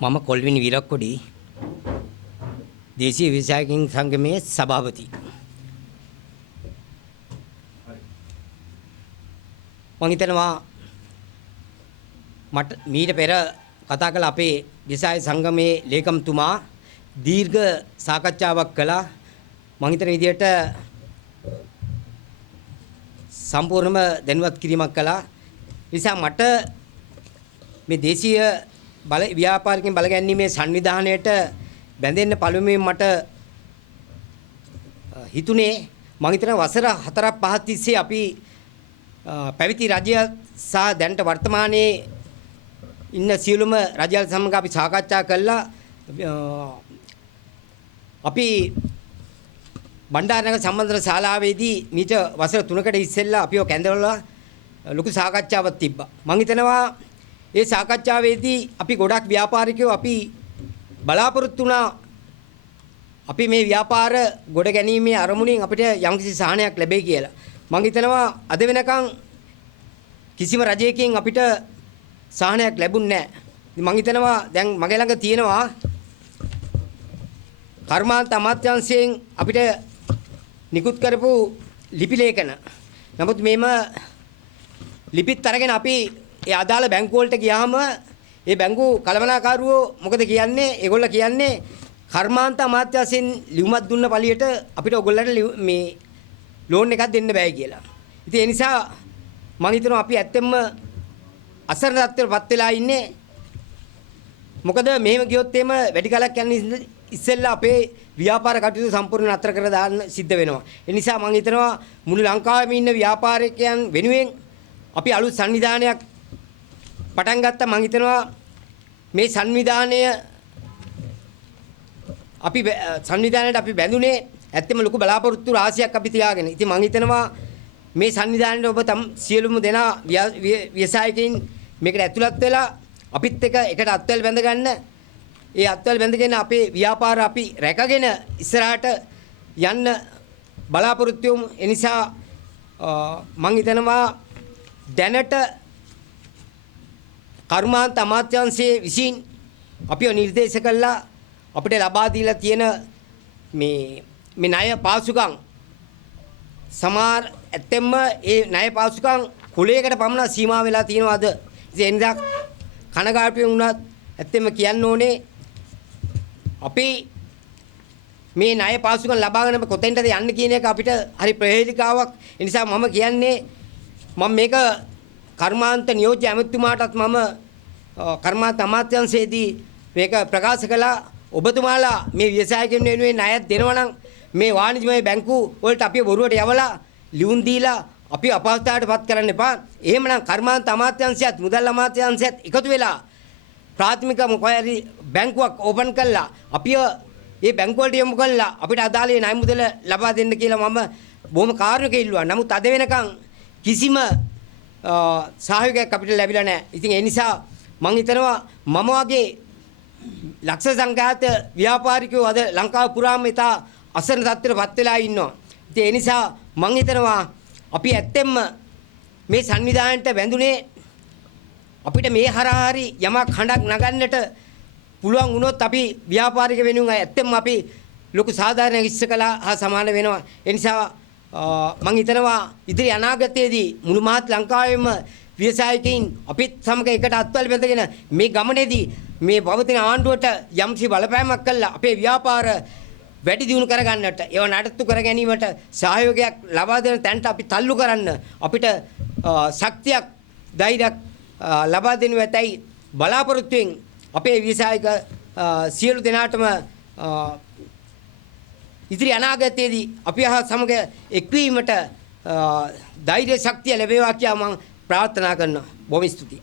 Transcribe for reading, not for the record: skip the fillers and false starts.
මම කොල්විනි විරක්කොඩි දේශීය විවසායකින් සංගමයේ සභාපති. මම හිතනවා මට මීට පෙර කතා කළ අපේ විවසාය සංගමයේ ලේකම්තුමා දීර්ඝ සාකච්ඡාවක් කළා. මම හිතන විදිහට සම්පූර්ණම දැනුවත් කිරීමක් කළා. නිසා මට මේ දේශීය ව්‍යාපාරිකයන් බලගැන්වීමේ සංවිධානයට බැඳෙන්න පළමුවෙන් මට හිතුනේ මම හිතන වසර 4-5 තිස්සේ අපි පැවිදි රජය සහ දැනට වර්තමානයේ ඉන්න සියලුම රජයල් සමග අපි සාකච්ඡා කළා. අපි බණ්ඩාරනගර සම්මන්ත්‍රණ ශාලාවේදී මීට වසර 3කට ඉස්සෙල්ලා අපිව කැඳවලා ලොකු සාකච්ඡාවක් තිබ්බා. මම හිතනවා ඒ සාකච්ඡාවේදී අපි ගොඩක් ව්‍යාපාරිකයෝ අපි බලාපොරොත්තු වුණා අපි මේ ව්‍යාපාර ගොඩ ගැනීමේ අරමුණින් අපිට යම්කිසි සහනයක් ලැබෙයි කියලා. මම හිතනවා අද වෙනකන් කිසිම රජයකින් අපිට සහනයක් ලැබුණේ නැහැ. මම හිතනවා දැන් මගේ ළඟ තියෙනවා කර්මාන්ත අමාත්‍යාංශයෙන් අපිට නිකුත් කරපු ලිපි ලේඛන. නමුත් මේම ලිපිත් අරගෙන අපි ඒ අදාළ බැංකු වලට ගියාම ඒ බැංකු කළමනාකාරවෝ මොකද කියන්නේ? ඒගොල්ලෝ කියන්නේ කර්මාන්ත අමාත්‍යාංශයෙන් ලියුමක් දුන්න පළියට අපිට ඔයගොල්ලන්ට මේ ලෝන් එකක් දෙන්න බෑ කියලා. ඉතින් ඒ නිසා මම හිතනවා අපි ඇත්තෙන්ම අසරණ තත්ත්වයටපත් වෙලා ඉන්නේ. මොකද මෙහෙම ගියොත් එහෙම වැඩි කාලයක් යන ඉස්සෙල්ලා අපේ ව්‍යාපාර කටයුතු සම්පූර්ණ නතර කර දාන්න සිද්ධ වෙනවා. ඒ නිසා මම හිතනවා මුළු ලංකාවේම ඉන්න ව්‍යාපාරිකයන් වෙනුවෙන් අපි අලුත් සංවිධානයක් පටන් ගත්තා. මම හිතනවා මේ සංවිධානයට අපි බැඳුනේ ඇත්තම ලොකු බලාපොරොත්තු රාශියක් අපි තියාගෙන. ඉතින් මම හිතනවා මේ සංවිධානයේ ඔබ සියලුම දෙනා ව්‍යවසායකින් මේකට ඇතුළත් වෙලා අපිත් එකට අත්වැල් බැඳ ගන්න. ඒ අත්වැල් බැඳගෙන අපේ ව්‍යාපාර අපි රැකගෙන ඉස්සරහට යන්න බලාපොරොත්තු වෙමු. ඒ නිසා මම හිතනවා දැනට කර්මාන්ත අමාත්‍යාංශයේ විසින් අපිව නිර්දේශ කළා අපිට ලබා දීලා තියෙන මේ ණය පාසුකම් සමහර ඇත්තෙන්ම ඒ ණය පාසුකම් කුලයකට පමණ සීමා වෙලා තියෙනවාද? ඉතින් ඒ නිසා කනගාටුවෙන් වුණත් ඇත්තෙන්ම කියන්න ඕනේ අපි මේ ණය පාසුකම් ලබාගෙන කොතෙන්ටද යන්න කියන එක අපිට හරි ප්‍රහේලිකාවක්. ඒ නිසා මම කියන්නේ මම මේක කර්මාන්ත නියෝජ්‍ය ඇමතුමාටත් මම කර්මාන්ත අමාත්‍යාංශයේදී මේක ප්‍රකාශ කළා. ඔබතුමාලා මේ ව්‍යවසායකින් වෙනුවෙන් ණයක් දෙනවා නම් මේ වාණිජමය බැංකු වලට අපි බොරුවට යවලා ලියුම් දීලා අපි අපහසුතාවයටපත් කරන්න එපා. එහෙමනම් කර්මාන්ත අමාත්‍යාංශයත් මුදල් අමාත්‍යාංශයත් එකතු වෙලා ප්‍රාථමික මොකෑරි බැංකුවක් ඕපන් කළා අපිව මේ බැංකුව වලට යොමු කළා අපිට අදාළ ණය මුදල ලබා දෙන්න කියලා මම බොහොම කාරුණික ඉල්ලුවා. නමුත් අද වෙනකන් කිසිම සහයෝගයක් අපිට ලැබිලා නැහැ. ඉතින් ඒ නිසා මම හිතනවා මම වගේ ලක්ෂ සංඛ්‍යාත ව්‍යාපාරිකයෝ අද ලංකාව පුරාම ඉතා අසරණ තත්ත්වයටපත් වෙලා ඉන්නවා. ඉතින් ඒ නිසා මම හිතනවා අපි ඇත්තෙන්ම මේ සංවිධානයට බැඳුනේ අපිට මේ හරහා හරි යමක් හඬක් නගන්නට පුළුවන් වුණොත් අපි ව්‍යාපාරික වෙනුවෙන් ඇත්තෙන්ම අපි ලොකු සාධාරණ ඉස්සකලා හා සමාන වෙනවා. ඒ නිසා මම හිතනවා ඉදිරි අනාගතයේදී මුළු මහත් ලංකාවෙම ව්‍යවසායකින් අපිත් සමග එකට අත්වල බැඳගෙන මේ ගමනේදී මේ පවතින ආණ්ඩුවට යම්සි බලපෑමක් කළා අපේ ව්‍යාපාර වැඩි දියුණු කරගන්නට ඒව නඩත්තු කර ගැනීමට සහයෝගයක් ලබා දෙන තැනට අපි තල්ලු කරන්න අපිට ශක්තියක් ධෛර්යයක් ලබා දෙනු ඇතයි බලාපොරොත්තුෙන් අපේ ව්‍යවසායික සියලු දෙනාටම ඉදිරි අනාගතයේදී අපි සමග එක්වීමට ධෛර්ය ශක්තිය ලැබේවා කියලා මම ප්‍රාර්ථනා කරනවා. බොහොම ස්තුතියි.